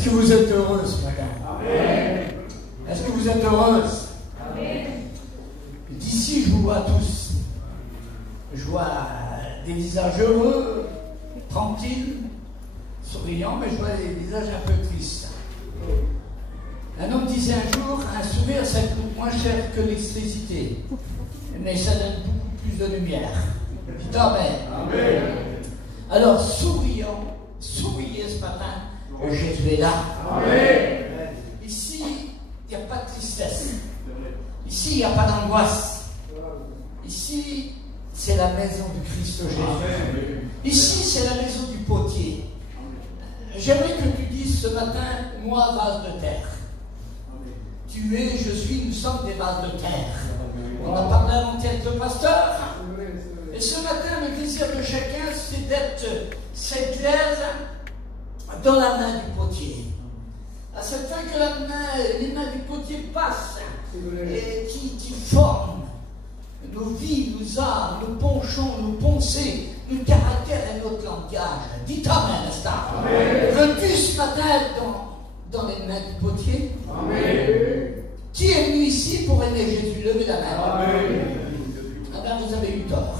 Est-ce que vous êtes heureux ce matin? Amen. Est-ce que vous êtes heureuse? Amen. D'ici, je vous vois tous. Je vois des visages heureux, tranquilles, souriants, mais je vois des visages un peu tristes. Un homme disait un jour, un sourire, ça coûte moins cher que l'électricité, mais ça donne beaucoup plus de lumière. Dites Amen. Amen. Alors, souriez ce matin, Jésus est là. Amen. Ici, il n'y a pas de tristesse. Ici, il n'y a pas d'angoisse. Ici, c'est la maison du Christ Jésus. Amen. Ici, c'est la maison du potier. J'aimerais que tu dises ce matin, moi, vase de terre. Tu es, je suis, nous sommes des vases de terre. On a parlé avant-hier avec le pasteur. Et ce matin, le désir de chacun, c'est d'être cette glaise dans la main du potier. À cette fin que les mains du potier passent et qui forment nos vies, nos âmes, nos penchants, nos pensées, nos caractères et notre langage. Dites Amen, n'est-ce pas? Veux-tu ce matin être dans les mains du potier? Amen. Qui est venu ici pour aimer Jésus? Levez la main. Amen. Ah ben, vous avez eu tort.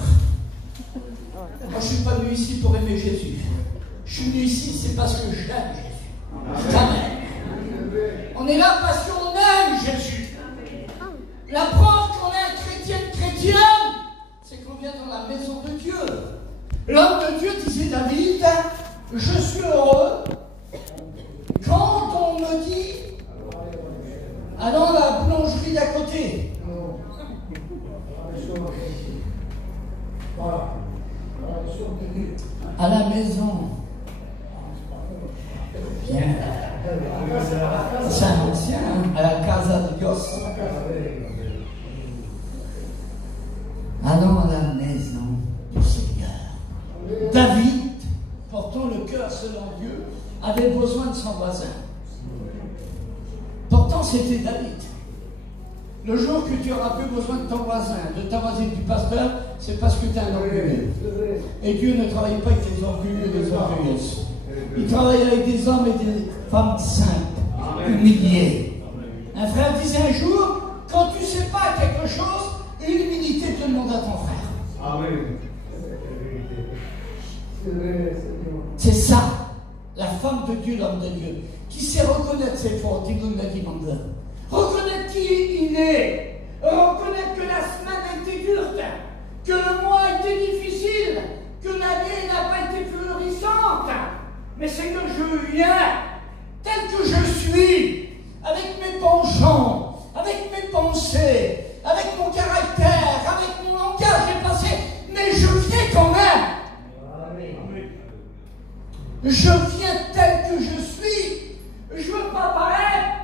Moi, je ne suis pas venu ici pour aimer Jésus. Je suis venu ici, c'est parce que j'aime Jésus. Amen. On est là parce qu'on aime Jésus. La preuve qu'on est un chrétien, c'est qu'on vient dans la maison de Dieu. L'homme de Dieu disait David, je suis heureux quand on me dit allons à la boulangerie d'à côté. À la maison. Bien. C'est un ancien, à la Casa de Dios. Allons à la maison du Seigneur. David, portant le cœur selon Dieu, avait besoin de son voisin. Pourtant, c'était David. Le jour que tu auras plus besoin de ton voisin, de ta voisine du pasteur, c'est parce que tu es un orgueilleux. Et Dieu ne travaille pas avec des orgueilleux et des orgueilleuses. Il travaille avec des hommes et des femmes simples, humiliés. Un frère disait un jour, quand tu ne sais pas quelque chose, l'humilité te demande à ton frère. Amen. C'est ça, la femme de Dieu, l'homme de Dieu, qui sait reconnaître ses fautes, il nous l'a dit Mandel. Reconnaître qui il est, reconnaître que la semaine a été dure, que le mois a été difficile, que l'année n'a pas été florissante, mais c'est que je viens tel que je suis, avec mes penchants, avec mes pensées, avec mon caractère, avec mon langage déplacé, mais je viens quand même. Je viens tel que je suis. Je ne veux pas paraître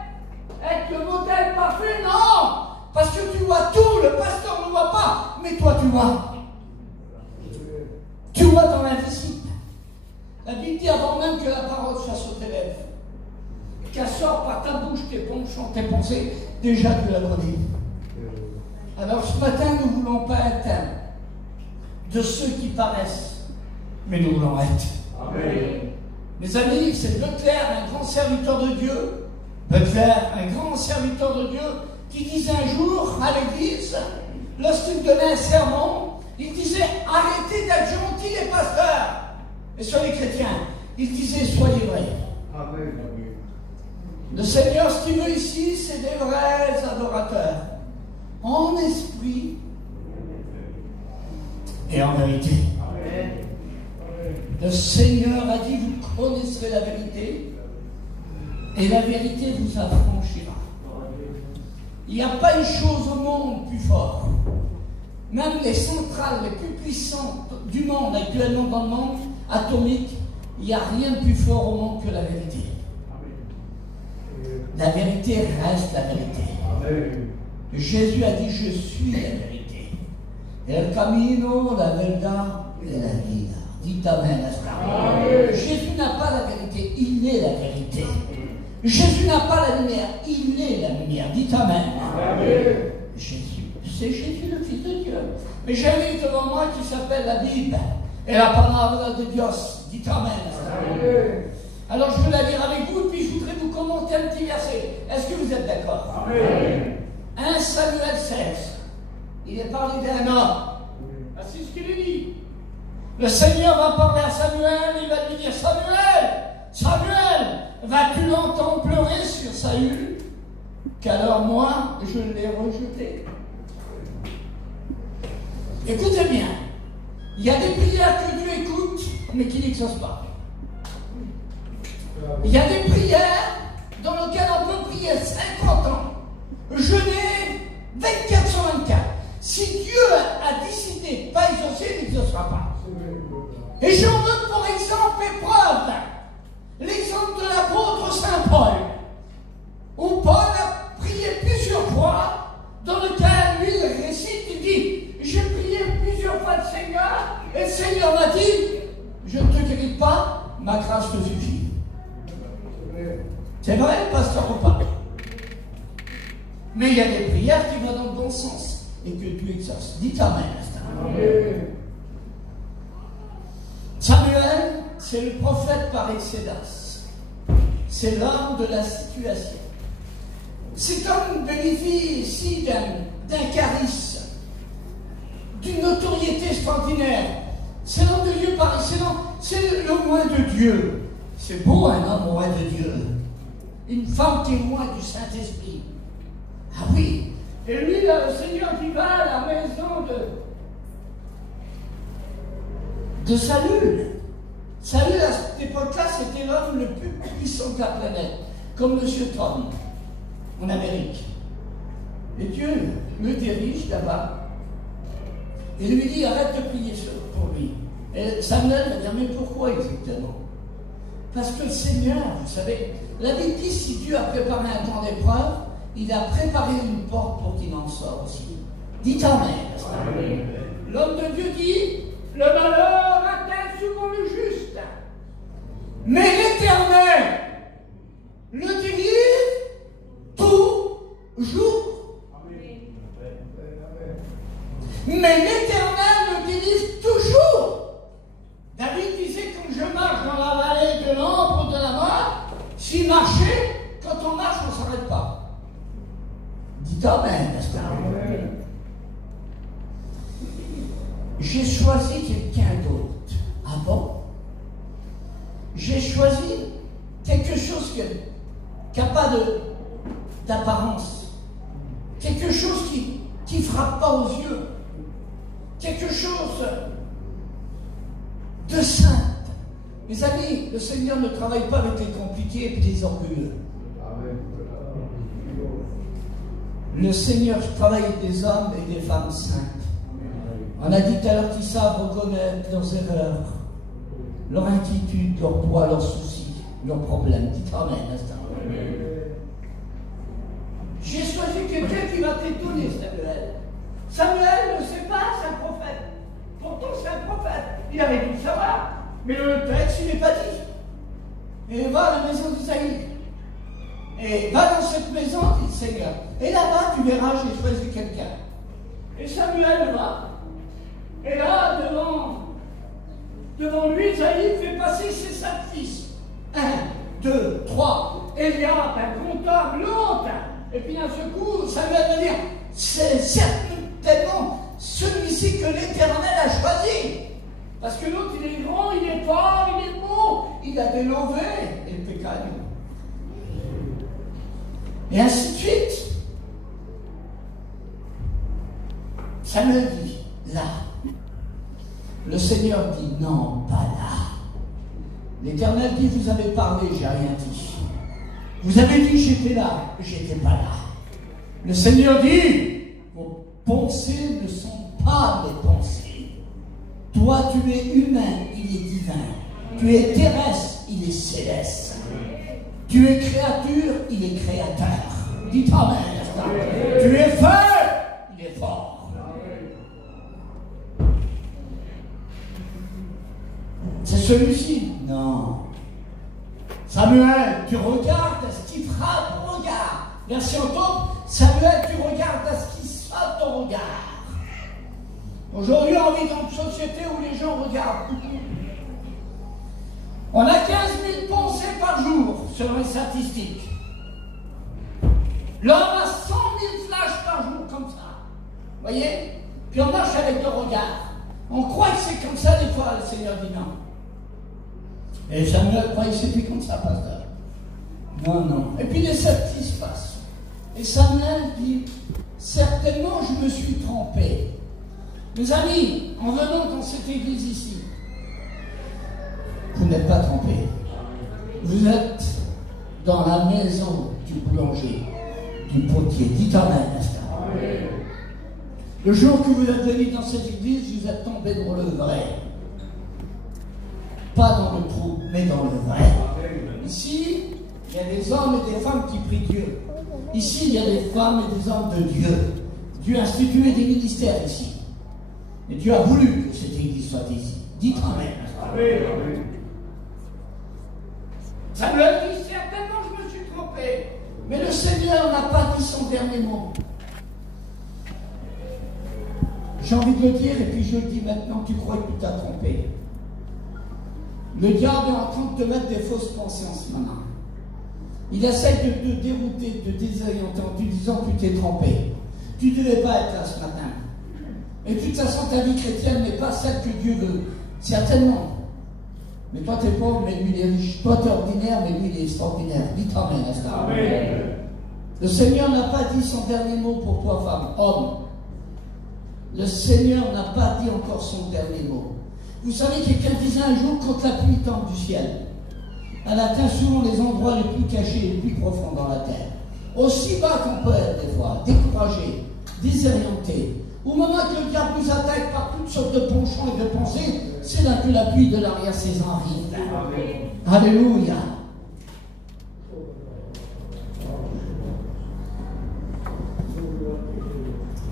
être le modèle parfait, non. Parce que tu vois tout, le pasteur ne voit pas, mais toi tu vois. Tu vois dans l'invisible. La Bible dit avant même que la parole soit sur tes lèvres, qu'elle sort par ta bouche, tes penchants, tes pensées, déjà tu la connais. Alors ce matin, nous ne voulons pas être de ceux qui paraissent, mais nous voulons être. Amen. Mes amis, c'est Leclerc, un grand serviteur de Dieu, Leclerc, un grand serviteur de Dieu, qui disait un jour à l'église, lorsqu'il donnait un sermon, il disait arrêtez d'être gentils les pasteurs, et sur les chrétiens, il disait soyez vrais. Amen. Le Seigneur, ce qu'il veut ici, c'est des vrais adorateurs, en esprit et en vérité. Amen. Le Seigneur a dit, vous connaîtrez la vérité, et la vérité vous affranchira. Il n'y a pas une chose au monde plus forte. Même les centrales les plus puissantes du monde, actuellement dans le monde atomique, il n'y a rien de plus fort au monde que la vérité. La vérité reste la vérité. Jésus a dit, je suis la vérité. El camino, la verdad et la vida. Dites Amen, Amen. Jésus n'a pas la vérité, il est la vérité. Jésus n'a pas la lumière, il est la lumière. Dites Amen. Amen. Jésus, c'est Jésus le Fils de Dieu. Mais j'ai un livre devant moi qui s'appelle la Bible et la parole de Dieu. Dites Amen. Amen. Alors je veux la lire avec vous, puis je voudrais vous commenter un petit verset. Est-ce que vous êtes d'accord? Amen. 1 Samuel 16. Il est parlé d'un homme. C'est ce qu'il est dit. Le Seigneur va parler à Samuel, il va lui dire: Samuel, Samuel, vas-tu l'entendre pleurer sur Saül? Qu'alors moi, je l'ai rejeté. Écoutez bien, il y a des prières que Dieu écoute, mais qui n'exaucent pas. Il y a des prières dans lesquelles on peut prier 50 ans, jeûner 24 sur 24. Si Dieu a décidé de ne pas exaucer, il n'exaucera pas. Et j'en donne pour exemple et preuve l'exemple de l'apôtre Saint Paul, où Paul a prié plusieurs fois, dans lequel lui il récite, il dit: j'ai prié plusieurs fois le Seigneur, et le Seigneur m'a dit: je ne te guéris pas, ma grâce te suffit. C'est vrai, pasteur, ou pas? Mais il y a des prières qui vont dans le bon sens et que Dieu exauce. Dites Amen. Samuel, c'est le prophète par excellence. C'est l'homme de la situation. Cet homme bénéficie ici d'un charisme, d'une notoriété extraordinaire. C'est l'homme de Dieu par excellence. C'est le roi de Dieu. C'est beau un homme roi de Dieu. Une femme témoin du Saint-Esprit. Ah oui. Et lui, là, le Seigneur qui va à la maison de Saül. Saül, à cette époque-là, c'était l'homme le plus puissant de la planète. Comme M. Trump, en Amérique. Et Dieu le dirige là-bas. Et lui dit: arrête de prier pour lui. Et Samuel va dire: mais pourquoi exactement? Parce que le Seigneur, vous savez, la Bible dit: si Dieu a préparé un temps d'épreuve, il a préparé une porte pour qu'il en sorte aussi. Dites Amen. L'homme de Dieu dit: le malheur atteint souvent le juste, mais l'Éternel le délivre toujours. Mais l'Éternel le délivre toujours. David disait: quand je marche dans la vallée de l'ombre de la mort, si marcher, quand on marche, on ne s'arrête pas. Dites Amen. J'ai choisi quelqu'un d'autre. Ah bon? J'ai choisi quelque chose qui n'a pas d'apparence. Quelque chose qui ne frappe pas aux yeux. Quelque chose de simple. Mes amis, le Seigneur ne travaille pas avec les compliqués et les orgueilleux. Le Seigneur travaille avec des hommes et des femmes saintes. On a dit tout à l'heure qu'ils savent reconnaître leurs erreurs, leur inquiétude, leur poids, leurs soucis, leurs problèmes. Dites Amen. J'ai choisi quelqu'un qui va t'étonner, Samuel. Samuel ne sait pas, c'est un prophète. Pourtant, c'est un prophète. Il avait dû le savoir. Mais le texte, il n'est pas dit. Et va à la maison d'Isaïe. Et va dans cette maison, dit le Seigneur. Et là-bas, tu verras, j'ai choisi quelqu'un. Et Samuel va. Et là, devant lui, Isaïe fait passer ses 5 fils. 1, 2, 3. Eliab, un comptable, l'autre. Et puis d'un seul coup, Samuel va dire: c'est certainement celui-ci que l'Éternel a choisi. Parce que l'autre, il est grand, il est fort, il est beau, il a des lovés et le pécade. Et ainsi de suite. Samuel dit: là. Le Seigneur dit: non, pas là. L'Éternel dit: vous avez parlé, j'ai rien dit. Vous avez dit: j'étais là, j'étais pas là. Le Seigneur dit: vos pensées ne sont pas mes pensées. Toi, tu es humain, il est divin. Tu es terrestre, il est céleste. Tu es créature, il est créateur. Dites Amen. Tu es faible, il est fort. C'est celui-ci? Non. Samuel, tu regardes à ce qui frappe ton regard. Version autre, Samuel, tu regardes à ce qui frappe ton regard. Aujourd'hui, on vit dans une société où les gens regardent. On a 15 000 pensées selon les statistiques. L'homme a 100 000 flashs par jour comme ça. Vous voyez? Puis on marche avec le regard. On croit que c'est comme ça des fois, le Seigneur dit non. Et Samuel croyait que c'était comme ça, pasteur. Non, non. Et puis les sept qui se passent. Et Samuel dit, certainement je me suis trompé. Mes amis, en venant dans cette église ici, vous n'êtes pas trompés. Vous êtes dans la maison du boulanger, du potier. Dites amen, n'est-ce pas? Le jour que vous êtes venu dans cette église, vous êtes tombé dans le vrai. Pas dans le trou, mais dans le vrai. Ici, il y a des hommes et des femmes qui prient Dieu. Ici, il y a des femmes et des hommes de Dieu. Dieu a institué des ministères ici. Et Dieu a voulu que cette église soit ici. Dites amen. Amen. Samuel dit, certainement je me suis trompé. Mais le Seigneur n'a pas dit son dernier mot. J'ai envie de le dire, et puis je le dis maintenant, tu crois que tu t'as trompé. Le diable est en train de te mettre des fausses pensées en ce moment. Il essaie de te dérouter, de te désorienter en te disant que tu t'es trompé. Tu ne devais pas être là ce matin. Et de toute façon, ta vie chrétienne n'est pas celle que Dieu veut. Certainement. Mais toi, tu es pauvre, mais lui, il est riche. Toi, tu es ordinaire, mais lui, il est extraordinaire. Dites amen, n'est-ce pas? Amen. Le Seigneur n'a pas dit son dernier mot pour toi, femme, homme. Le Seigneur n'a pas dit encore son dernier mot. Vous savez, quelqu'un disait un jour, quand la pluie tombe du ciel, elle atteint souvent les endroits les plus cachés, les plus profonds dans la terre. Aussi bas qu'on peut être des fois, découragé, désorienté. Au moment que le diable nous attaque par toutes sortes de penchants et de pensées, c'est là que la pluie de l'arrière-saison arrive. Amen. Alléluia.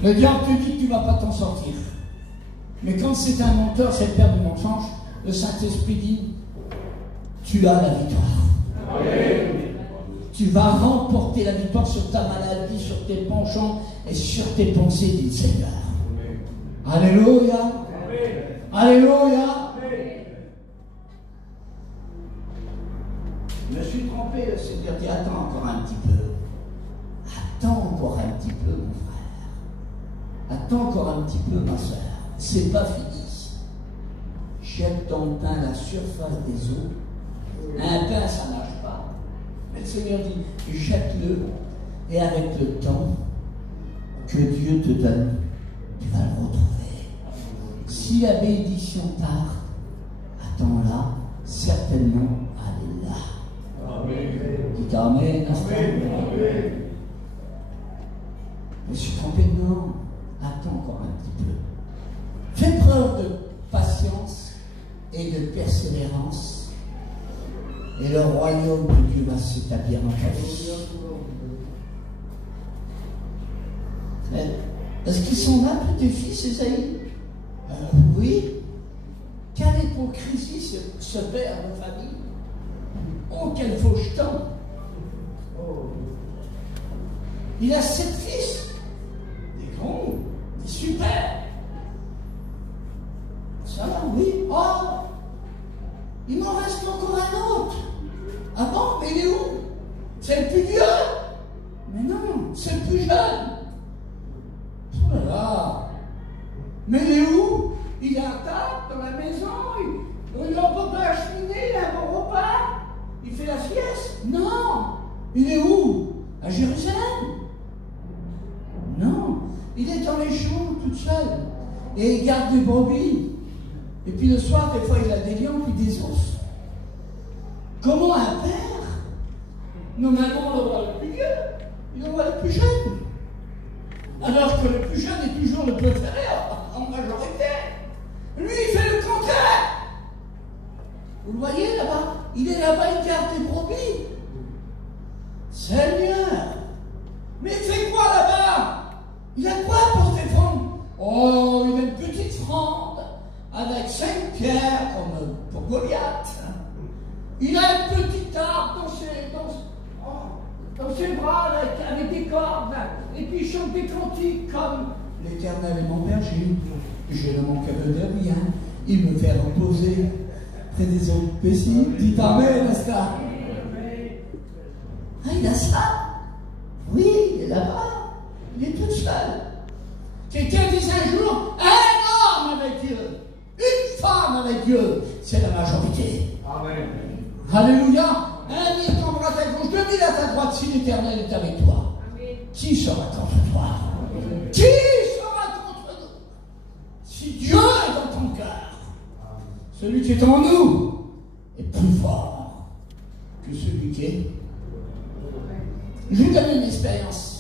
Le diable te dit que tu ne vas pas t'en sortir. Mais quand c'est un menteur, c'est le père du mensonge, le Saint-Esprit dit, tu as la victoire. Amen. Tu vas remporter la victoire sur ta maladie, sur tes penchants et sur tes pensées, dit le Seigneur. Amen. Alléluia. Amen. Alléluia. Amen. Je me suis trompé, le Seigneur dit, attends encore un petit peu. Attends encore un petit peu, mon frère. Attends encore un petit peu, ma soeur. C'est pas fini. Jette ton pain à la surface des eaux. Un pain, ça nage pas. Mais le Seigneur dit, jette-le. Et avec le temps que Dieu te donne, tu vas le retrouver. Si la bénédiction tarde, attends-la, certainement, elle est là. Amen. Dites amen. Amen. Je me suis trompé, non. Attends encore un petit peu. Fais preuve de patience et de persévérance, et le royaume de Dieu va s'établir dans ta vie. Est-ce qu'ils sont là, tous tes fils, Esaïe? Oui. Quelle hypocrisie ce père de famille. Oh, quel faux jeton. Il a 7 fils. Des grands, des super. Ça va, oui. Oh, il m'en reste encore un autre. Ah bon, mais il est où? C'est le plus vieux. Mais non, c'est le plus jeune. Oh là là. Mais il est où? Il est à table dans la maison, il emporte la cheminée, il a un bon repas, il fait la sieste. Non. Il est où? À Jérusalem. Non. Il est dans les champs tout seul. Et il garde des brebis. Et puis le soir, des fois, il a des lions puis des ours. Comment un père, normalement, on le voit le plus vieux, il envoie le plus jeune. Alors que le plus jeune est toujours le préféré en majorité. Lui, il fait le contraire. Vous le voyez là-bas? Il est là-bas, il garde des brebis. Seigneur, mais il fait quoi là-bas? Il a quoi pour se défendre? Oh, il a une petite fronde avec 5 pierres comme pour Goliath. Il a un petit arbre dans ses bras avec des cordes, et puis il chante des cantiques comme l'Éternel est mon berger, je ne manquerai de rien, il me fait reposer près des eaux paisibles. Dites amen, n'est-ce pas? Ah, il a ça? Oui, il est là-bas. Il est tout seul. Quelqu'un disait un jour, un homme avec Dieu, une femme avec Dieu, c'est la majorité. Amen. Alléluia. Un mille tombera à ta gauche, 2000 à ta droite, si l'Éternel est avec toi. Amen. Qui sera contre toi? Amen. Qui sera contre nous? Si Dieu est dans ton cœur, celui qui est en nous est plus fort que celui qui est. Je vous donne une expérience.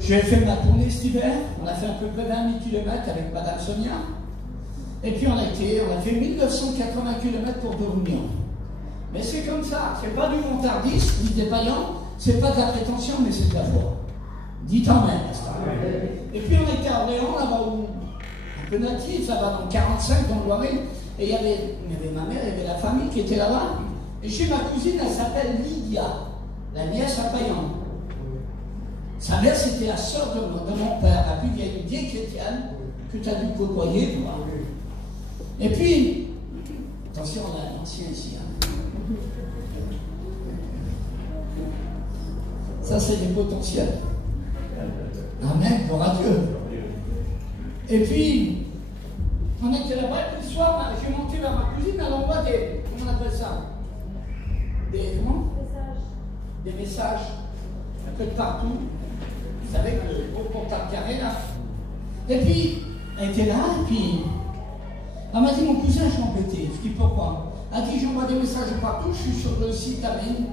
J'ai fait ma tournée cet hiver, on a fait à peu près 20 000 km avec Madame Sonia. Et puis on a fait 1980 km pour Réunion. Mais c'est comme ça, c'est pas du montardisme, ni des paillants, c'est pas de la prétention, mais c'est de la foi. Dites Amen. Et puis on était à Orléans, là-bas où, un peu natif, là-bas dans le 45, dans le Loiret, et il y avait ma mère, il y avait la famille qui était là-bas. Et chez ma cousine, elle s'appelle Lydia, la nièce à Payan. Sa mère, c'était la sœur de mon père, la plus vieille chrétienne que tu as dû côtoyer, toi. Et puis, attention, on a un ancien ici. Hein. Ça, c'est des potentiels. Amen, gloire à Dieu. Et puis, on était là-bas, et le soir, j'ai monté vers ma cousine, elle envoie des, comment on appelle ça? Des messages, un peu de partout. Vous savez, le gros portable carré là. Et puis, elle était là, et puis, elle m'a dit, mon cousin, je suis embêté. Je dis, pourquoi? Elle a dit, j'envoie des messages de partout, je suis sur le site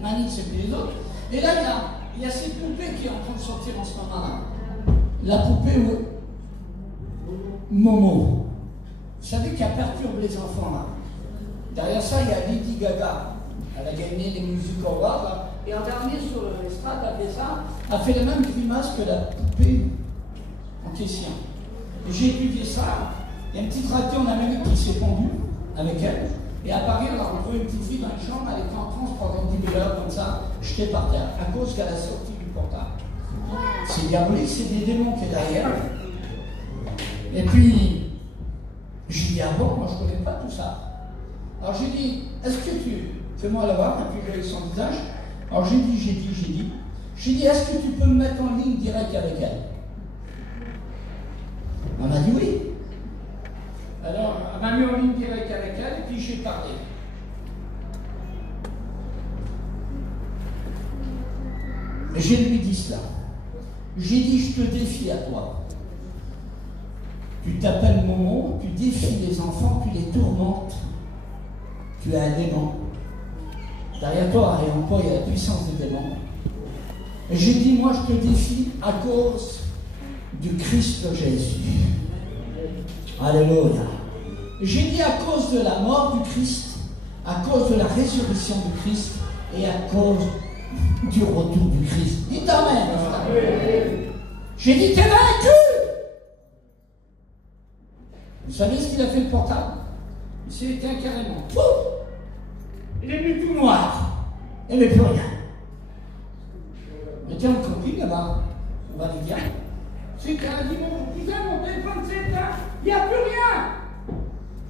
Manix et puis les autres. Et là, il y a cette poupée qui est en train de sortir en ce moment-là. La poupée Momo. Vous savez qu'elle perturbe les enfants là. Derrière ça, il y a Lady Gaga. Elle a gagné les Music Awards là. Et en dernier sur l'estrade, elle fait ça, elle fait les mêmes grimaces que la poupée en question. J'ai étudié ça. Il y a une petite ratée en Amérique qui s'est pendue avec elle. Et à Paris, on a retrouvé une petite fille dans une chambre, elle était en transe pendant 10 000 heures comme ça, jetée par terre, à cause qu'elle a sorti du portable. C'est diabolique, c'est des démons qui est derrière. Et puis, j'ai dit, ah bon, moi je ne connais pas tout ça. Alors j'ai dit, est-ce que tu. Fais-moi la voir, et puis j'ai son visage. Alors j'ai dit, est-ce que tu peux me mettre en ligne directe avec elle? Elle m'a dit oui. Alors, elle m'a mis en ligne directe avec elle, et puis j'ai parlé. Et je lui dis cela. J'ai dit, je te défie à toi. Tu t'appelles Momo, tu défies les enfants, tu les tourmentes. Tu es un démon. Derrière toi, et en toi, il y a la puissance des démons. Et j'ai dit, moi, je te défie à cause du Christ de Jésus. Alléluia. J'ai dit à cause de la mort du Christ, à cause de la résurrection du Christ et à cause du retour du Christ. Dites Amen. J'ai dit, t'es vaincu. Vous savez ce qu'il a fait le portable? Il s'est éteint carrément. Pouf! Il est venu tout noir. Il n'y avait plus rien. Mais tiens, le camping là-bas, on va lui dire. C'est qu'un dit, mon cousin, mon téléphone s'est éteint, il n'y a plus rien.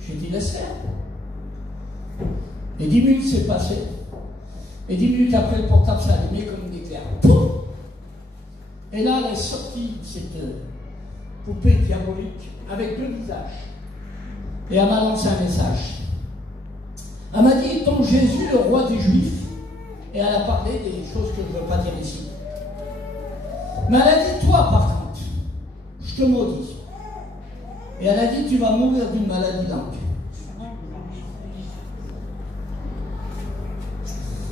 J'ai dit, laisse faire. Et 10 minutes s'est passé. Et 10 minutes après, le portable s'est allumé comme une éclair. Pouf! Et là, elle est sortie de cette poupée diabolique avec 2 visages. Et elle m'a lancé un message. Elle m'a dit, ton Jésus, le roi des Juifs. Et elle a parlé des choses que je ne veux pas dire ici. Mais elle a dit, toi, par contre, je te maudis. Et elle a dit, tu vas mourir d'une maladie longue.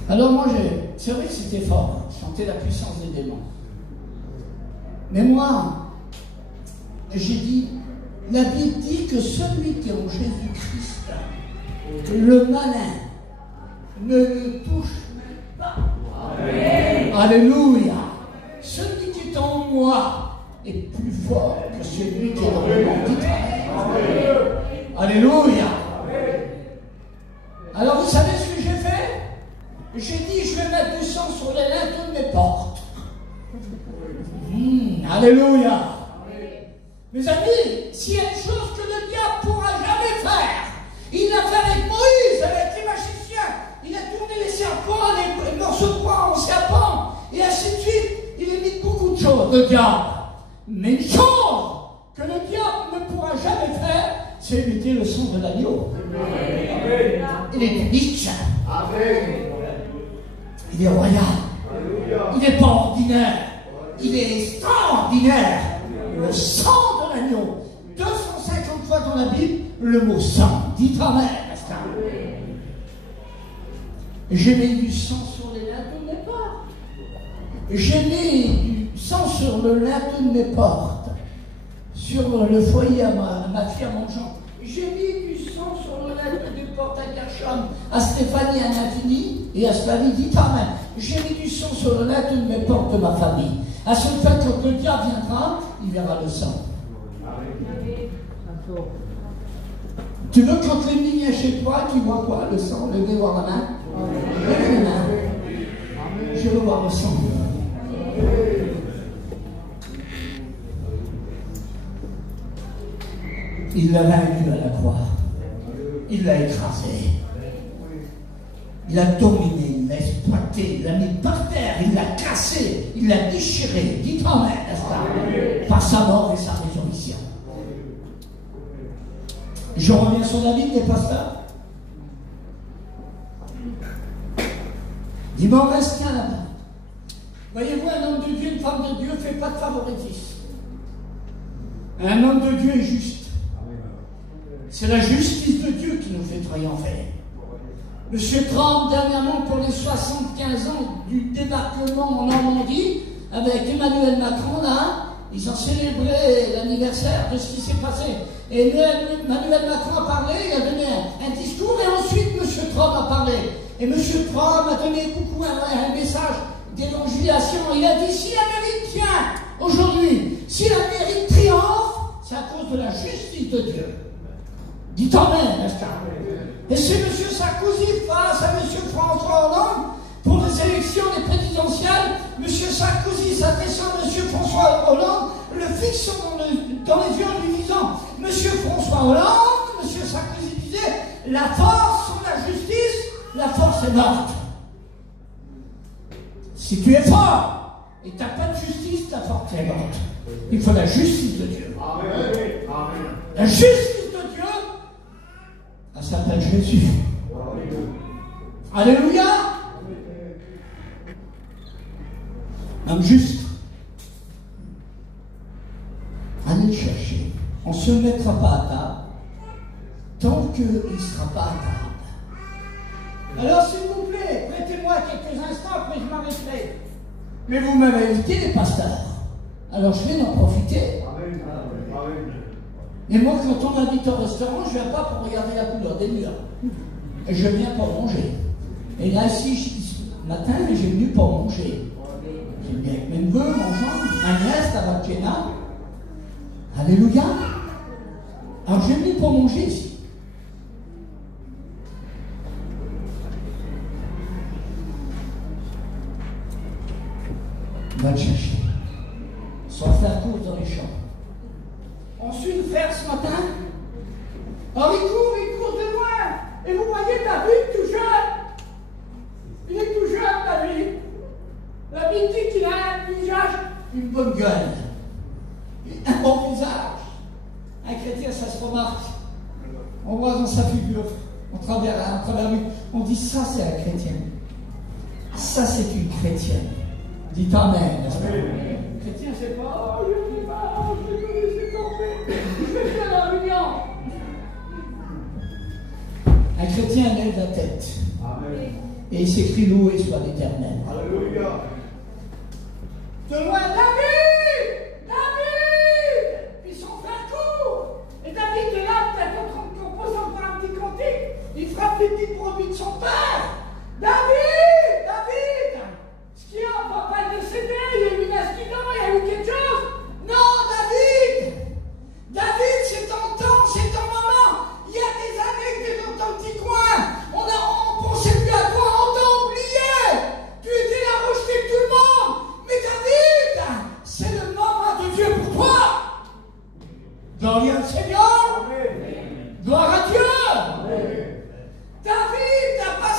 Alors moi, c'est vrai que c'était fort. Je sentais la puissance des démons. Mais moi, j'ai dit, la Bible dit que celui qui est en Jésus-Christ, le malin, ne le touche même pas. Amen. Alléluia. Celui qui est en moi est plus fort que celui qui est dans le monde. Alléluia. Alors vous savez ce que j'ai fait? J'ai dit, je vais mettre du sang sur les linteaux de mes portes. Alléluia. Mes amis, s'il y a une chose que le diable ne pourra jamais faire, il l'a fait avec Moïse, avec les magiciens. Il a tourné les serpents, les morceaux le diable. Mais une chose que le diable ne pourra jamais faire, c'est éviter le sang de l'agneau. Il est unique. Il est royal. Il n'est pas ordinaire. Il est extraordinaire. Le sang de l'agneau. 250 fois dans la Bible, le mot sang. Dites amen. J'ai mis du sang sur les linteaux de mes portes. J'ai mis du sang sur le linteau de mes portes. Sur le foyer à ma fille à mangeant. J'ai mis du sang sur le linteau des portes à Gershom, à Stéphanie, à l'infini et à Slavie. Dites amen. J'ai mis du sang sur le linteau de mes portes de ma famille. À ce fait, quand le diable viendra, il verra le sang. Tu veux quand l'ennemi vient chez toi, tu vois quoi? Le sang, levez voir la main. Levez la main. Je veux voir le sang. Il l'a vaincu à la croix. Il l'a écrasé. Il l'a dominé, il l'a exploité, il l'a mis par terre, il l'a cassé, il l'a déchiré. Dites amen, n'est-ce pas? Par sa mort et sa résurrection. Je reviens sur la Bible des pasteurs. Il m'en reste qu'un là-bas. Voyez-vous, un homme de Dieu, une femme de Dieu ne fait pas de favoritisme. Un homme de Dieu est juste. C'est la justice de Dieu qui nous fait triompher. Monsieur Trump, dernièrement, pour les 75 ans du débarquement en Normandie, avec Emmanuel Macron, là, ils ont célébré l'anniversaire de ce qui s'est passé. Et Emmanuel Macron a parlé, il a donné un discours, et ensuite Monsieur Trump a parlé. Et Monsieur Trump a donné beaucoup un message d'évangélisation. Il a dit, si l'Amérique tient aujourd'hui, si l'Amérique triomphe, c'est à cause de la justice de Dieu. Dites amen, n'est-ce pas? Et c'est M. Sarkozy face à M. François Hollande pour les élections des présidentielles. M. Sarkozy s'adressant à M. François Hollande, le fixant dans les yeux en lui disant: M. François Hollande, M. Sarkozy disait, la force sur la justice, la force est morte. Si tu es fort et tu n'as pas de justice, la force est morte. Il faut la justice de Dieu. Amen. La justice de Dieu, elle s'appelle Jésus. Alléluia. Homme juste. Allez le chercher. On ne se mettra pas à table tant qu'il ne sera pas à table. Alors s'il vous plaît, prêtez-moi quelques instants, après je m'arrêterai. Mais vous m'avez invité les pasteurs. Alors je vais en profiter. Et moi, quand on m'invite au restaurant, je ne viens pas pour regarder la couleur des murs. Je viens pour manger. Et là, si ce matin, j'ai venu pour manger. J'ai venu avec mes neveux, mangeant, un reste à Vakena. Alléluia. Alors j'ai venu pour manger ici. Va le chercher. Sans faire course dans les champs. Ensuite, faire ce matin. Alors il court de loin. Et vous voyez David tout jeune. Il est tout jeune, David. La Bible dit qu'il a un visage, une bonne gueule, un bon visage. Un chrétien, ça se remarque. On voit dans sa figure, on travers lui, on dit ça c'est un chrétien. Ça c'est une chrétienne. Dites amen. Le chrétien, c'est pas, oh, je ne sais pas, je vais laisser tomber, je vais faire la réunion. Un chrétien lève la tête. Amen. Et il s'écrit loué soit l'Éternel. Alléluia. De loin, David! David! Puis son frère court. Et David est là, peut-être en train de composer encore un petit cantique. Il frappe les petits produits de son père. David! David! Ce qui a, papa est décédé, il y a eu un accident, il y a eu quelque chose. Non, David! David, c'est ton temps, c'est ton moment. Il y a des années que tu es dans ton petit coin. On pensait plus à toi, on t'a oublié. Tu étais là à rejeter tout le monde. Mais David, c'est le moment de Dieu pour toi. Gloire au Seigneur. Gloire à Dieu. David n'a pas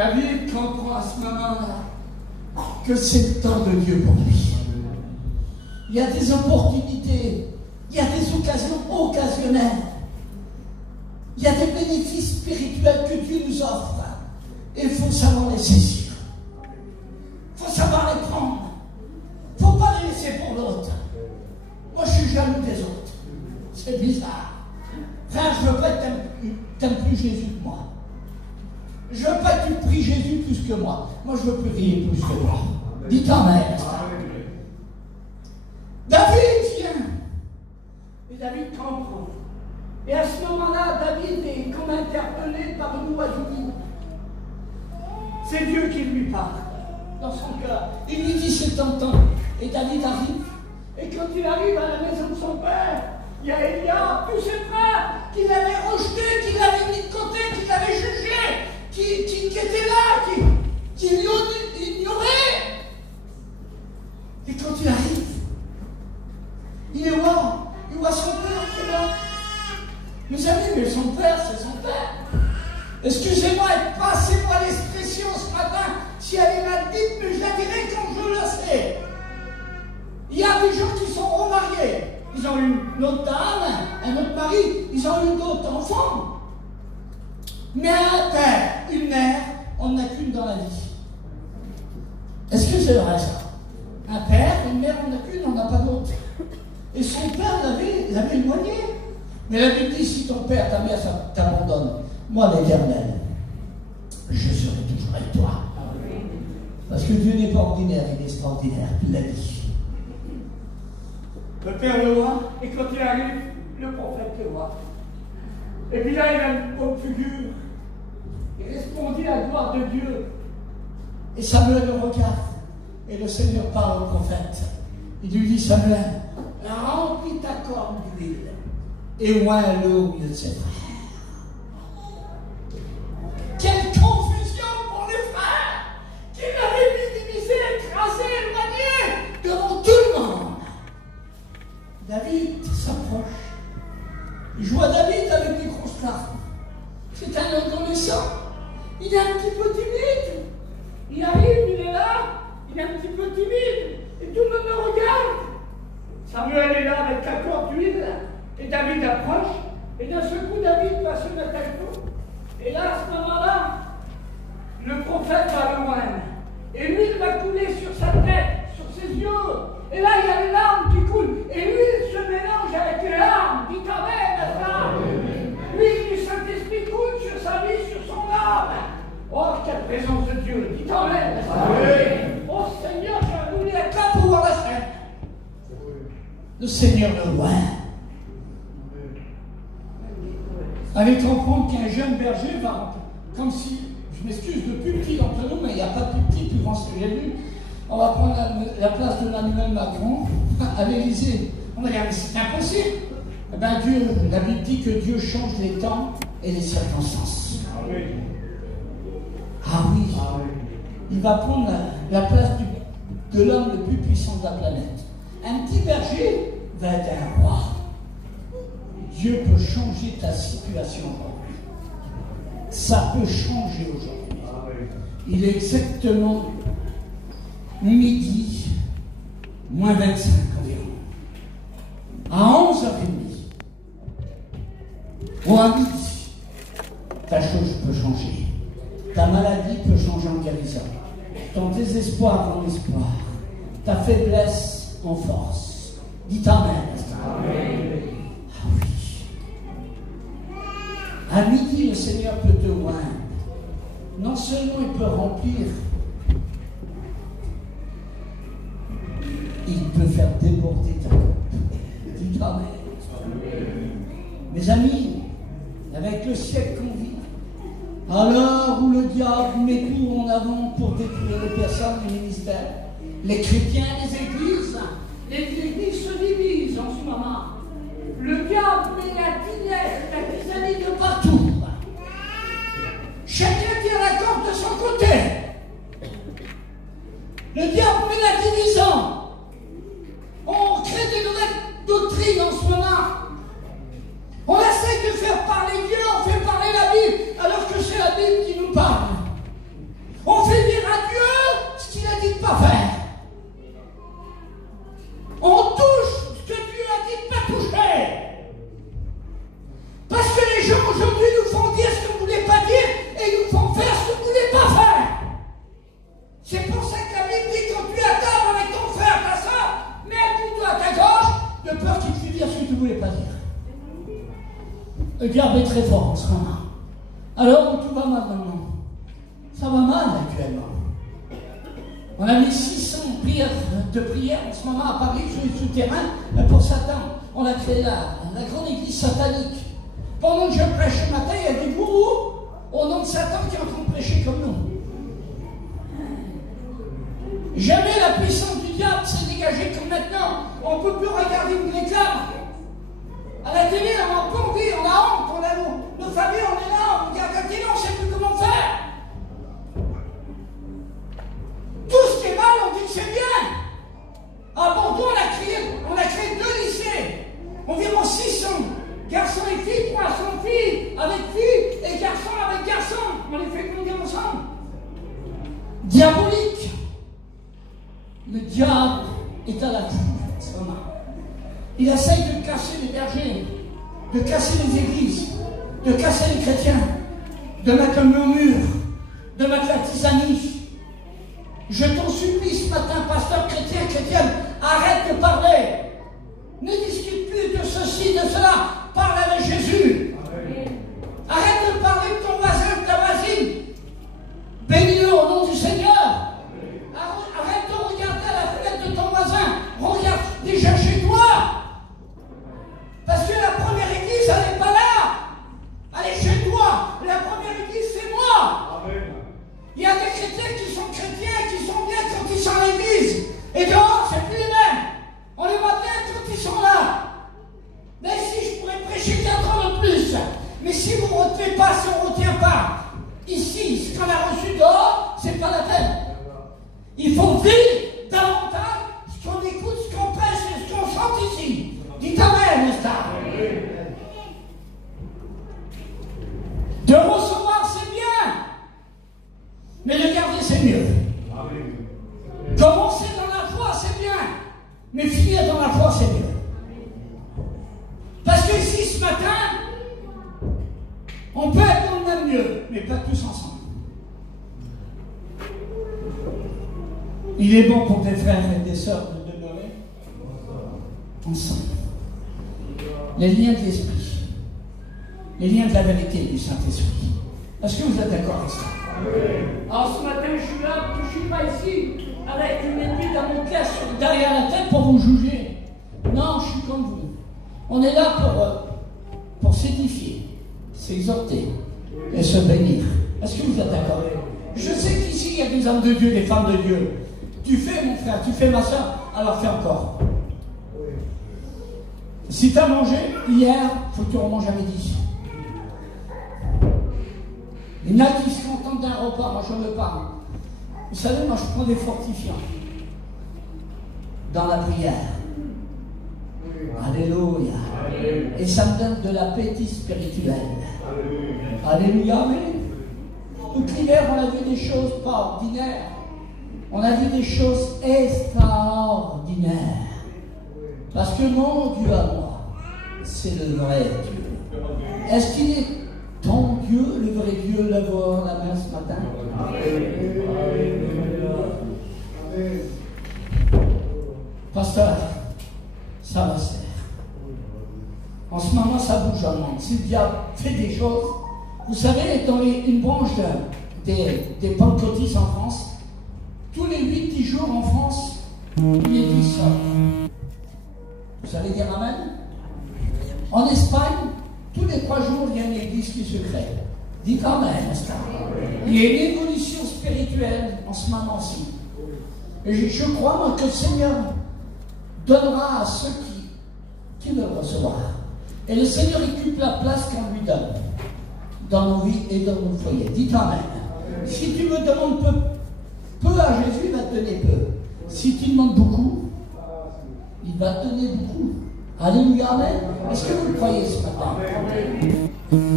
David comprend à ce moment-là que c'est le temps de Dieu pour lui. Il y a des opportunités, il y a des occasions occasionnelles, il y a des bénéfices spirituels que Dieu nous offre. Et il faut savoir les saisir. Il faut savoir les prendre. Il ne faut pas les laisser pour l'autre. Moi, je suis jaloux des autres. C'est bizarre. Frère, je ne veux pas que tu n'aimes plus Jésus que moi. Je ne veux pas que tu pries Jésus plus que moi. Moi, je veux prier plus que moi. Dites Amen. David vient. Et David comprend. Et à ce moment-là, David est comme interpellé par une voix divine. C'est Dieu qui lui parle dans son cœur. Il lui dit c'est tentant. Et David arrive. Et quand il arrive à la maison de son père, il y a Eliab, tous ses frères qui l'avaient rejeté, qui l'avaient mis de côté, qui l'avaient jugé, qui étaient là, qui l'ignoraient. Et quand il arrive, il est voir. Il voit son père qui est là. Mes amis, mais son père, c'est son père. Excusez-moi, passez-moi l'expression ce matin, si elle est mal dite, mais je la dirai quand je le sais. Il y a des gens qui sont remariés. Ils ont une autre dame, un autre mari, ils ont eu d'autres enfants. Mais un père, une mère, on n'en a qu'une dans la vie. Est-ce que c'est vrai ça? Un père, une mère, on n'en a qu'une, on n'a pas d'autre. Et son père l'avait éloigné. Mais la Bible dit, si ton père, ta mère t'abandonne, moi l'Éternel, je serai toujours avec toi. Parce que Dieu n'est pas ordinaire, il est extraordinaire, il l'a dit. Le père le voit, et quand il arrive, le prophète le voit. Et puis là, il a une bonne figure. Il répondit à la gloire de Dieu. Et Samuel le regarde. Et le Seigneur parle au prophète. Il lui dit, Samuel, remplis ta corne d'huile et oins-le au milieu de ses frères. Quelle confusion pour les frères qui l'avaient minimisé, écrasé, éloigné devant tout le monde. David s'approche. Je vois David avec des grosses larmes. C'est un adolescent. Il est un petit peu timide. Il arrive, il est là. Il est un petit peu timide. Et tout le monde le regarde. Samuel est là avec la corde d'huile. Et David approche. Et d'un seul coup, David va se mettre à genoux. Et là, à ce moment-là, le prophète va le moindre. Et l'huile va couler sur sa tête, sur ses yeux. Et là, il y a les larmes qui coulent. Et l'huile se mélange avec les larmes. Dites Amen à ça. L'huile du Saint-Esprit coule sur sa vie, sur son âme. Oh, quelle présence de Dieu. Dites Amen à ça. Oh Seigneur, j'ai voulu être là pour voir la scène. Le Seigneur le voit. Avec comprendre qu'un jeune berger va, comme si, je m'excuse, le plus petit d'entre nous, mais il n'y a pas de plus petit, plus grand ce que j'ai vu. On va prendre la place de Emmanuel Macron à l'Élysée. On va dire, mais c'est impossible. Eh bien, la Bible dit que Dieu change les temps et les circonstances. Ah oui. Il va prendre la place de l'homme le plus puissant de la planète. Un petit berger va être un roi. Dieu peut changer ta situation aujourd'hui. Ça peut changer aujourd'hui. Il est exactement midi, moins 25 environ. À 11h30, ou à midi, ta chose peut changer. Ta maladie peut changer en guérison. Ton désespoir en espoir. Ta faiblesse en force. Dites Amen. Amen. Ah oui. À midi, le Seigneur peut te oindre. Non seulement il peut remplir, il peut faire déborder ta coupe. Dites Amen. Mes amis, avec le siècle qu'on vit, à l'heure où le diable met tout en avant pour détruire les personnes, les ministères, les chrétiens, les églises se divisent en ce moment. Le diable met la tisanie de partout. Chacun tire la corde de son côté. Le diable met la division. On crée des nouvelles doctrines en ce moment. On essaie de faire parler Dieu, on fait parler la Bible, alors que c'est la Bible qui nous parle. aujourd'hui nous font dire ce que vous ne voulez pas dire et nous font faire ce que vous ne voulez pas faire. C'est pour ça que la Bible dit quand tu es à table avec ton frère, ta soeur, mets un couteau à ta gorge de peur qu'il te dise ce que tu ne voulais pas dire. Le diable est très fort en ce moment. Alors tout va mal maintenant. Ça va mal actuellement. On a mis 600 prières en ce moment à Paris sur les souterrains pour Satan. On a créé la grande église satanique. Pendant que je prêche ce matin, il y a des gourous au nom de Satan qui sont en train de prêcher comme nous. Jamais la puissance du diable s'est dégagée comme maintenant. On ne peut plus regarder où il réclame. À la télé, on n'a pas envie, on a honte, on a nos familles, on est là, on regarde la télé, on ne sait plus comment faire. Tout ce qui est mal, on dit que c'est bien. À Bordeaux, on a créé 2 lycées. Environ 600 garçons et filles, 300 filles avec filles et garçons avec garçons. On les fait grandir ensemble. Diabolique. Le diable est à la cour. Il essaye de casser les bergers, de casser les églises, de casser les chrétiens, de mettre un murmure, de mettre la tisanie. Je t'en supplie ce matin, pasteur chrétien, chrétienne, arrête de parler. Ne discute plus de ceci, de cela. Parle avec Jésus. Arrête de parler de ton voisin, de ta voisine. Bénis-le au nom du Seigneur. Arrête de regarder à la fenêtre de ton voisin. Regarde déjà chez toi. Parce que la première église, elle n'est pas là. Elle est chez toi. La première église, c'est moi. Amen. Il y a des chrétiens qui sont chrétiens, qui sont bien quand ils sont à l'église. Et dehors, c'est plus les mêmes. On les voit bien quand ils sont là. Mais si je pourrais prêcher 4 ans de plus. Mais si vous ne retenez pas, si on ne retient pas, ici, ce qu'on a reçu dehors, c'est pas la peine. Il faut vivre davantage ce qu'on écoute, ce qu'on prêche et ce qu'on chante ici. Dites Amen, n'est-ce pas? De recevoir, c'est bien. Mais de garder, c'est mieux. Commencer dans la foi, c'est bien. Mais finir dans la foi, c'est mieux. Parce que ici, ce matin, on peut être dans le même lieu, mais pas tous ensemble. Il est bon pour tes frères et tes sœurs de demeurer ensemble. Les liens de l'esprit, les liens de la vérité du Saint-Esprit. Est-ce que vous êtes d'accord avec ça? Alors ce matin, je suis là, je ne suis pas ici avec une épée dans mon casque derrière la tête pour vous juger. Non, je suis comme vous. On est là pour s'édifier, s'exhorter et se bénir. Est-ce que vous êtes d'accord? Je sais qu'ici, il y a des hommes de Dieu, des femmes de Dieu. Tu fais, mon frère, tu fais, ma soeur, alors fais encore. Si tu as mangé hier, il faut que tu remanges à midi. Il y en a qui se contentent d'un repas, moi je ne veux pas. Vous savez, moi je prends des fortifiants dans la prière. Alléluia. Et ça me donne de l'appétit spirituel. Alléluia. Amen. Toute l'hiver, on a vu des choses pas ordinaires. On a vu des choses extraordinaires. Parce que mon Dieu à moi, c'est le vrai Dieu. Est-ce qu'il est ton Dieu, le vrai Dieu, lève la main ce matin? Pasteur, ça va se faire. En ce moment, ça bouge en monde. Si le diable fait des choses, vous savez, dans une branche des pentecôtistes en France, tous les 8-10 jours en France, il y a 10 sorts. Vous savez dire Amen? En Espagne, tous les 3 jours, il y a une église qui se crée. Dites Amen, n'est-ce pas? Il y a une évolution spirituelle en ce moment-ci. Et je crois, moi, que le Seigneur donnera à ceux qui veulent recevoir. Et le Seigneur occupe la place qu'on lui donne dans nos vies et dans nos foyers. Dites Amen. Si tu me demandes peu à Jésus, il va te donner peu. Si tu demandes beaucoup, il va te donner beaucoup. Alléluia, Amen. Est-ce que vous le croyez ce matin?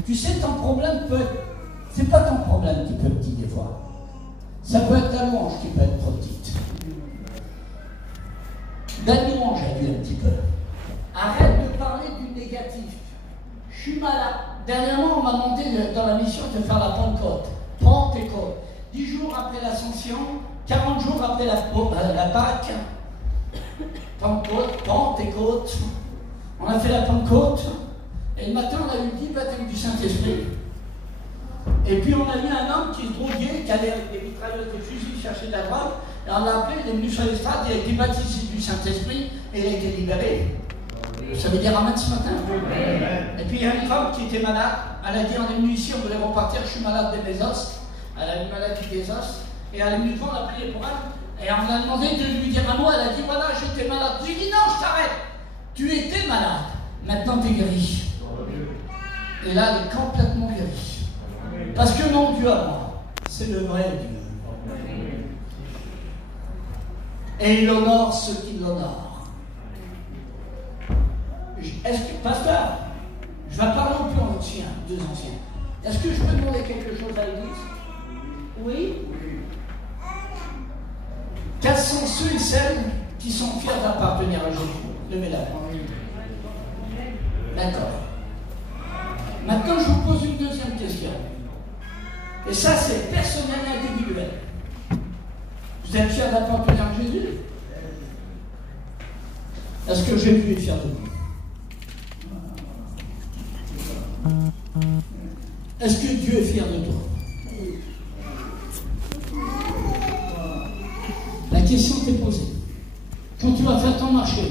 Tu sais, ton problème peut être... C'est pas ton problème qui peut être petit des fois. Ça peut être ta louange qui peut être trop petite. La louange a dû un petit peu. Arrête de parler du négatif. Je suis malade. dernièrement, on m'a demandé dans la mission de faire la Pentecôte. Pentecôte. 10 jours après l'Ascension, 40 jours après la Pâque. Pentecôte. On a fait la Pentecôte. Et le matin, on a eu 10 baptêmes du Saint-Esprit. Et puis, on a eu un homme qui se droguait, qui allait avec des mitrailleuses, des fusils chercher de la drogue. Et on l'a appelé, il est venu sur l'estrade, il a été baptisé du Saint-Esprit et il a été libéré. Ça veut dire amen ce matin. Et puis il y a une femme qui était malade. Elle a dit on est venu ici, on voulait repartir, je suis malade de mes os. Elle a une maladie des os. Et elle est venue devant, on a prié pour elle. Et on a demandé de lui dire un mot. Elle a dit voilà, j'étais malade. Je lui ai dit non, je t'arrête. Tu étais malade. Maintenant tu es guéri. Et là, elle est complètement guérie. Parce que mon Dieu à moi, c'est le vrai Dieu. Et il honore ceux qui l'honorent. Est-ce que, pasteur, je vais parler aux plus anciens, deux anciens. Est-ce que je peux demander quelque chose à l'église? Oui. Quels sont ceux et celles qui sont fiers d'appartenir à Jésus? Levez-la main. D'accord. Maintenant, je vous pose une deuxième question. Et ça, c'est personnel et individuel. Vous êtes fiers d'appartenir à Jésus? Est-ce que Jésus est fier de vous? Est-ce que Dieu est fier de toi? La question t'est posée. Quand tu vas faire ton marché,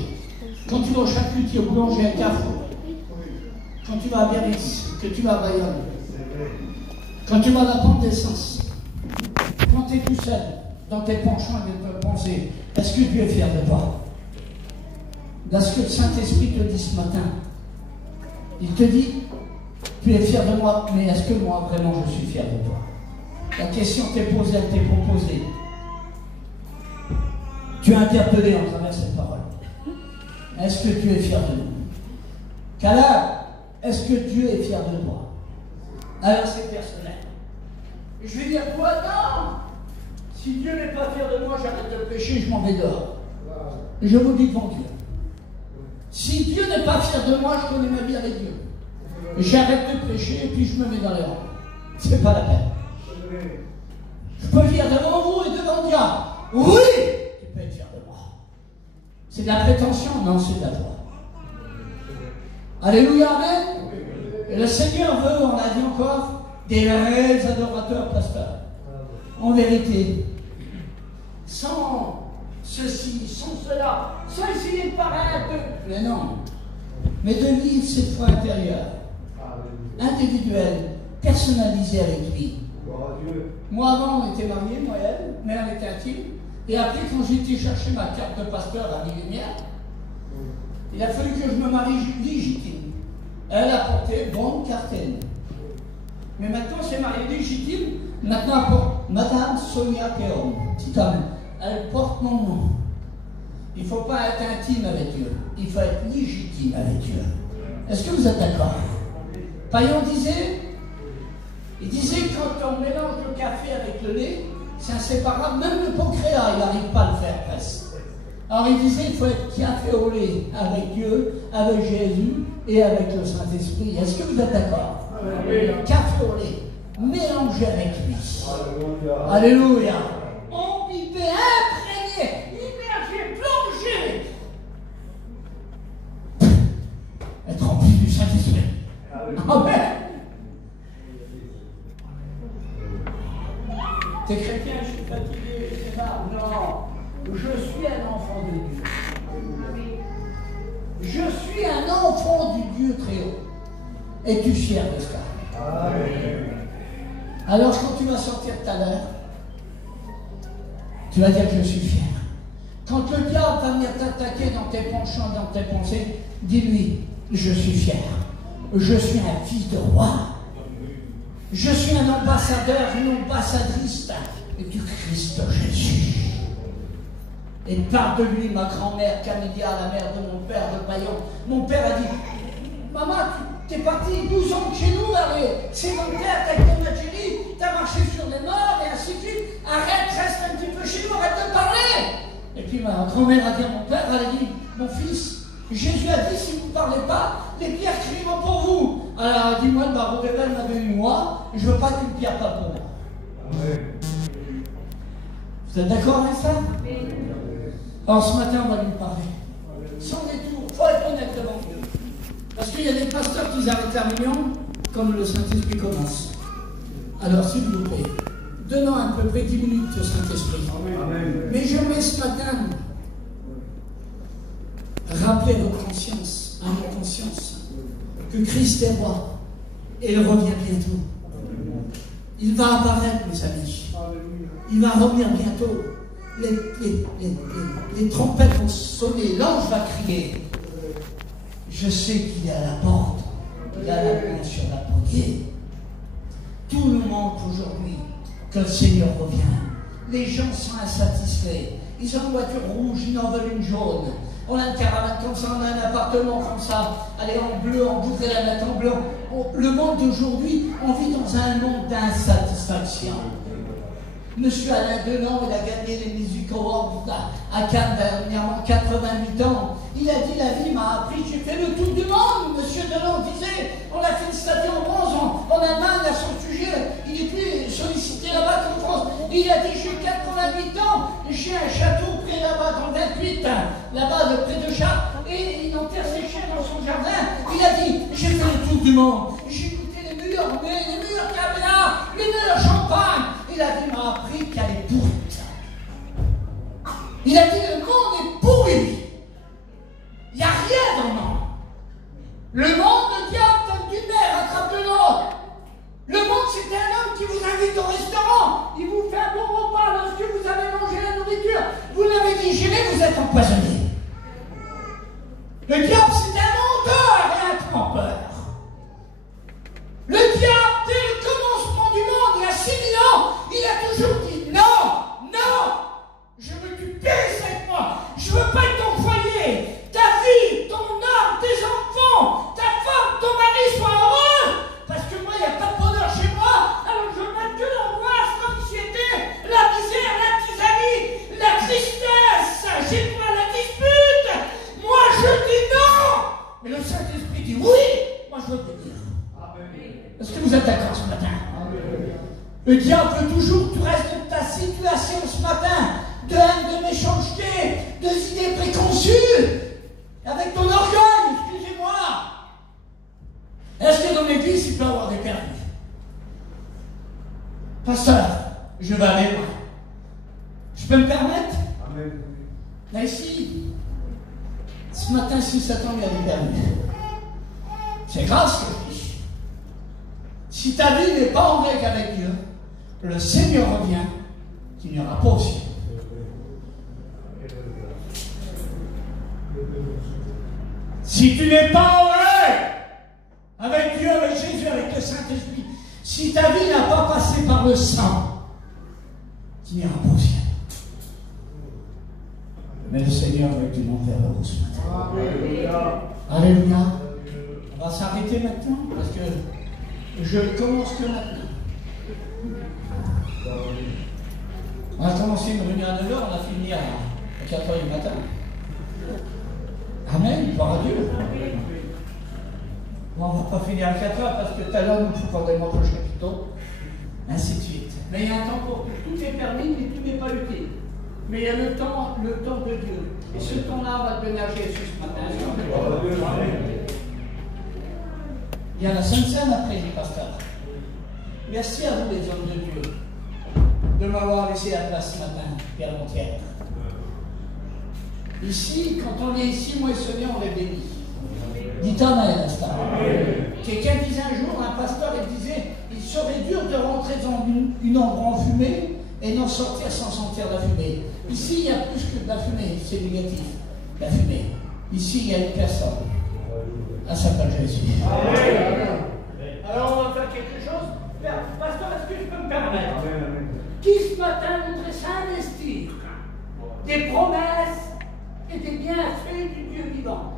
quand tu vas au charcutier, au boulanger, à Carrefour, quand tu vas à Biarritz, que tu vas à Bayonne, quand tu vas à la pompe d'essence, quand tu es tout seul, dans tes penchants et tes pensées, est-ce que Dieu est fier de toi? Est-ce que le Saint-Esprit te dit ce matin? Il te dit, tu es fier de moi, mais est-ce que moi, vraiment, je suis fier de toi? La question t'est posée, elle t'est proposée. Tu es interpellé en travers cette parole. Est-ce que tu es fier de nous? Caleb, est-ce que Dieu est fier de toi? Alors c'est personnel. Je vais dire quoi? Non! Si Dieu n'est pas fier de moi, j'arrête de pécher, je m'en vais dehors. Je vous dis devant Dieu. Si Dieu n'est pas fier de moi, je connais ma vie avec Dieu. J'arrête de pécher et puis je me mets dans les rangs. C'est pas la peine. Je peux dire devant vous et devant Dieu, oui, tu peux être fier de moi. C'est de la prétention? Non, c'est de la joie. Alléluia, amen. Et le Seigneur veut, on l'a dit encore, des vrais adorateurs, pasteurs. En vérité, sans ceci, sans cela, sans essayer de paraître. Mais non. Mais de vivre cette foi intérieure, individuelle, personnalisée avec lui. Moi, avant, on était mariés, moi et elle, mais on était intime. Et après, quand j'ai été chercher ma carte de pasteur à Vie-Lumière, il a fallu que je me marie légitime. Elle a porté bonne cartaine. Mais maintenant, c'est marié légitime. Maintenant, elle porte Madame Sonia Kéom. Elle porte mon nom. Il ne faut pas être intime avec Dieu. Il faut être légitime avec Dieu. Est-ce que vous êtes d'accord? Paillon disait, il disait quand on mélange le café avec le lait, c'est inséparable. Même le pancréas, il n'arrive pas à le faire presque. Alors il disait, il faut être café au lait avec Dieu, avec Jésus et avec le Saint-Esprit. Est-ce que vous êtes d'accord? Café au lait, mélangé avec lui. Alléluia. Imbibé, imprégné, immergé, plongé. Être rempli du Saint-Esprit. Amen. T'es chrétien, je suis fatigué, je sais pas. Non, je suis un enfant de Dieu. Je suis un enfant du Dieu très haut. Es-tu fier de ça? Amen. Alors quand tu vas sortir tout à l'heure, tu vas dire que je suis fier. Quand le diable va venir t'attaquer dans tes penchants, dans tes pensées, dis-lui, je suis fier. Je suis un fils de roi. Je suis un ambassadeur, une ambassadrice du Christ Jésus. Et parle de lui, ma grand-mère Camilia, la mère de mon père de Paillon. Mon père a dit, maman, tu es parti 12 ans de chez nous, c'est mon père, t'as été en Algérie, t'as marché sur les morts et ainsi de suite. Arrête, reste un petit peu chez nous, arrête de parler. Et puis ma grand-mère a dit à mon père, elle a dit, mon fils, Jésus a dit, si vous ne parlez pas, les pierres crieront pour vous. Alors elle a dit, moi, le barreau d'évêque m'a donné moi, je ne veux pas qu'une pierre pas pour moi. Vous êtes d'accord avec ça? Alors ce matin, on va lui parler. Sans détour, il faut être honnête devant Dieu. Parce qu'il y a des pasteurs qui arrêtent la réunion, comme le Saint-Esprit commence. Alors s'il vous plaît, donnons à peu près 10 minutes au Saint-Esprit. Mais je mets ce matin, rappelez votre conscience, à votre conscience, que Christ est roi et il revient bientôt. Il va apparaître, mes amis. Il va revenir bientôt. Les trompettes vont sonner, l'ange va crier. Je sais qu'il est à la porte. Il a la main sur la poignée. Tout le monde aujourd'hui que le Seigneur revient. Les gens sont insatisfaits. Ils ont une voiture rouge, ils en veulent une jaune. On a une caravane comme ça, on a un appartement comme ça. Allez, en bleu, on voudrait la mettre en blanc. Le monde d'aujourd'hui, on vit dans un monde d'insatisfaction. Monsieur Alain Delon, il a gagné les Music Awards à Cannes dernièrement, 88 ans. Il a dit, la vie m'a appris, j'ai fait le tour du monde. Monsieur Delon disait, on a fait une statue en bronze en Allemagne à son sujet. Il est plus sollicité là-bas qu'en France. Il a dit, j'ai 88 ans, j'ai un château près là-bas dans 28, là-bas près de Chartres, et il enterre ses chiens dans son jardin. Il a dit, j'ai fait le tour du monde. J'ai écouté les meilleurs caméras, les meilleurs champagnes. Il a dit, m'a appris qu'elle est pourrie. Il a dit, le monde est pourri. Il n'y a rien dans le monde. Le monde, le diable donne d'une mère, attrape de l'autre. Le monde, c'est un homme qui vous invite au restaurant. Il vous fait un bon repas. Lorsque vous avez mangé la nourriture, vous l'avez digéré, vous êtes empoisonné. Le diable, c'est un menteur et un trompeur. Le diable, dès le commencement du monde, il y a 6 000 ans, il a toujours dit non, non, je veux que tu paix avec moi, je veux pas être ton foyer, ta vie, ton âme, tes enfants, ta femme, ton mari soient heureux, parce que moi, il n'y a pas de bonheur chez moi, alors je veux mettre que l'angoisse, l'anxiété, la misère, la tyrannie, la tristesse, j'ai pas la dispute, moi je dis non, mais le Saint-Esprit dit oui, moi je veux te dire. Est-ce que vous êtes d'accord ce matin? Le diable veut toujours que tu restes de ta situation ce matin, de haine, de méchanceté, de idées préconçues, avec ton orgueil, excusez-moi. Est-ce que dans l'église, il peut y avoir des perdus? Pasteur, je vais aller loin. Je peux me permettre? Amen. Là ici, ce matin, si Satan il y a des perdus, c'est grave ce que je dis. Si ta vie n'est pas en règle avec Dieu, le Seigneur revient, qu'il n'y aura pas aussi. Si tu n'es pas en règle avec Dieu, avec Jésus, avec le Saint-Esprit, si ta vie n'a pas passé par le sang, qu'il n'y aura pas aussi. Mais le Seigneur veut que tu montes vers le haut ce matin. Alléluia. Alléluia. On va s'arrêter maintenant parce que je commence que maintenant. On a commencé une réunion à 9h, on a fini à 4h du matin. Amen, gloire à Dieu. Bon, on ne va pas finir à 4h parce que tout à l'heure, il faut qu'on démontre le chapiteau, ainsi de suite. Mais il y a un temps pour tout. Tout est permis, mais tout n'est pas utile. Mais il y a le temps de Dieu. Et ce temps-là, on va te donner à Jésus ce matin. Il y a la Sainte Seine après, les pasteurs. Merci à vous, les hommes de Dieu, de m'avoir laissé la place ce matin, Pierre Montière. Ici, quand on est ici, moi et Sonia, on est bénis. Dites Amen, l'instant. Quelqu'un disait un jour, un pasteur, il disait, il serait dur de rentrer dans une ombre enfumée et n'en sortir sans sentir la fumée. Ici, il y a plus que de la fumée, c'est négatif, la fumée. Ici, il y a une personne. Elle s'appelle Jésus. Alors, on va faire quelque chose. Pasteur, est-ce que je peux me permettre? Qui ce matin voudrait s'investir des promesses et des bienfaits du Dieu vivant?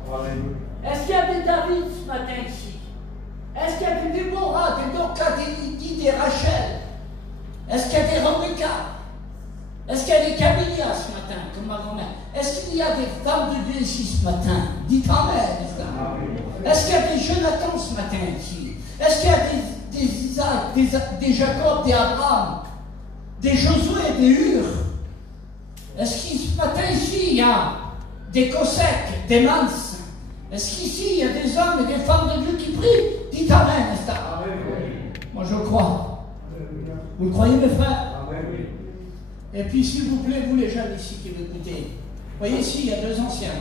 Est-ce qu'il y a des David ce matin ici? Est-ce qu'il y a des Déborah, des Dorcas, des Lydie, des Rachel? Est-ce qu'il y a des Rebecca? Est-ce qu'il y a des Camilla ce matin, comme ma grand-mère? Est-ce qu'il y a des femmes de Dieu ici ce matin? Dites Amen, Est-ce qu'il y a des Jonathan ce matin ici? Est-ce qu'il y a des Isaac, des Jacob, des Abraham, des Josué, des Hur? Est-ce qu'il ce matin ici il y a des Kosek, des Mans? Est-ce qu'ici il y a des hommes et des femmes de Dieu qui prient? Dites Amen, n'est-ce pas? Moi je crois. Vous le croyez mes frères? Et puis s'il vous plaît, vous les jeunes ici qui m'écoutez, voyez ici il y a deux anciens.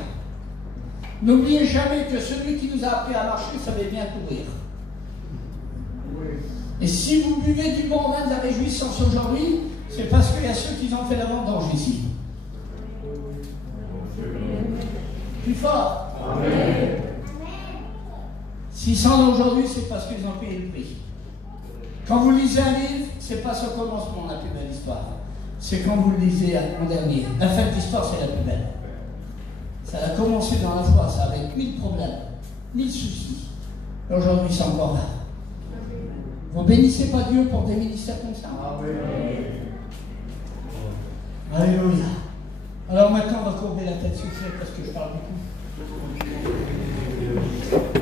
N'oubliez jamais que celui qui nous a appris à marcher savait bien courir. Et si vous buvez du bon vin de la réjouissance aujourd'hui, c'est parce qu'il y a ceux qui ont fait la vendange ici. Plus fort. Amen. S'ils sont là aujourd'hui, c'est parce qu'ils ont payé le prix. Quand vous lisez un livre, c'est pas ce commencement la plus belle histoire. C'est quand vous le lisez en dernier. La fin de l'histoire, c'est la plus belle. Ça a commencé dans la foi, ça avec 1000 problèmes, 1000 soucis. Et aujourd'hui, c'est encore là. Vous bénissez pas Dieu pour des ministères comme ça? Alléluia. Alors maintenant, on va courber la tête, s'il vous plaît, parce que je parle beaucoup.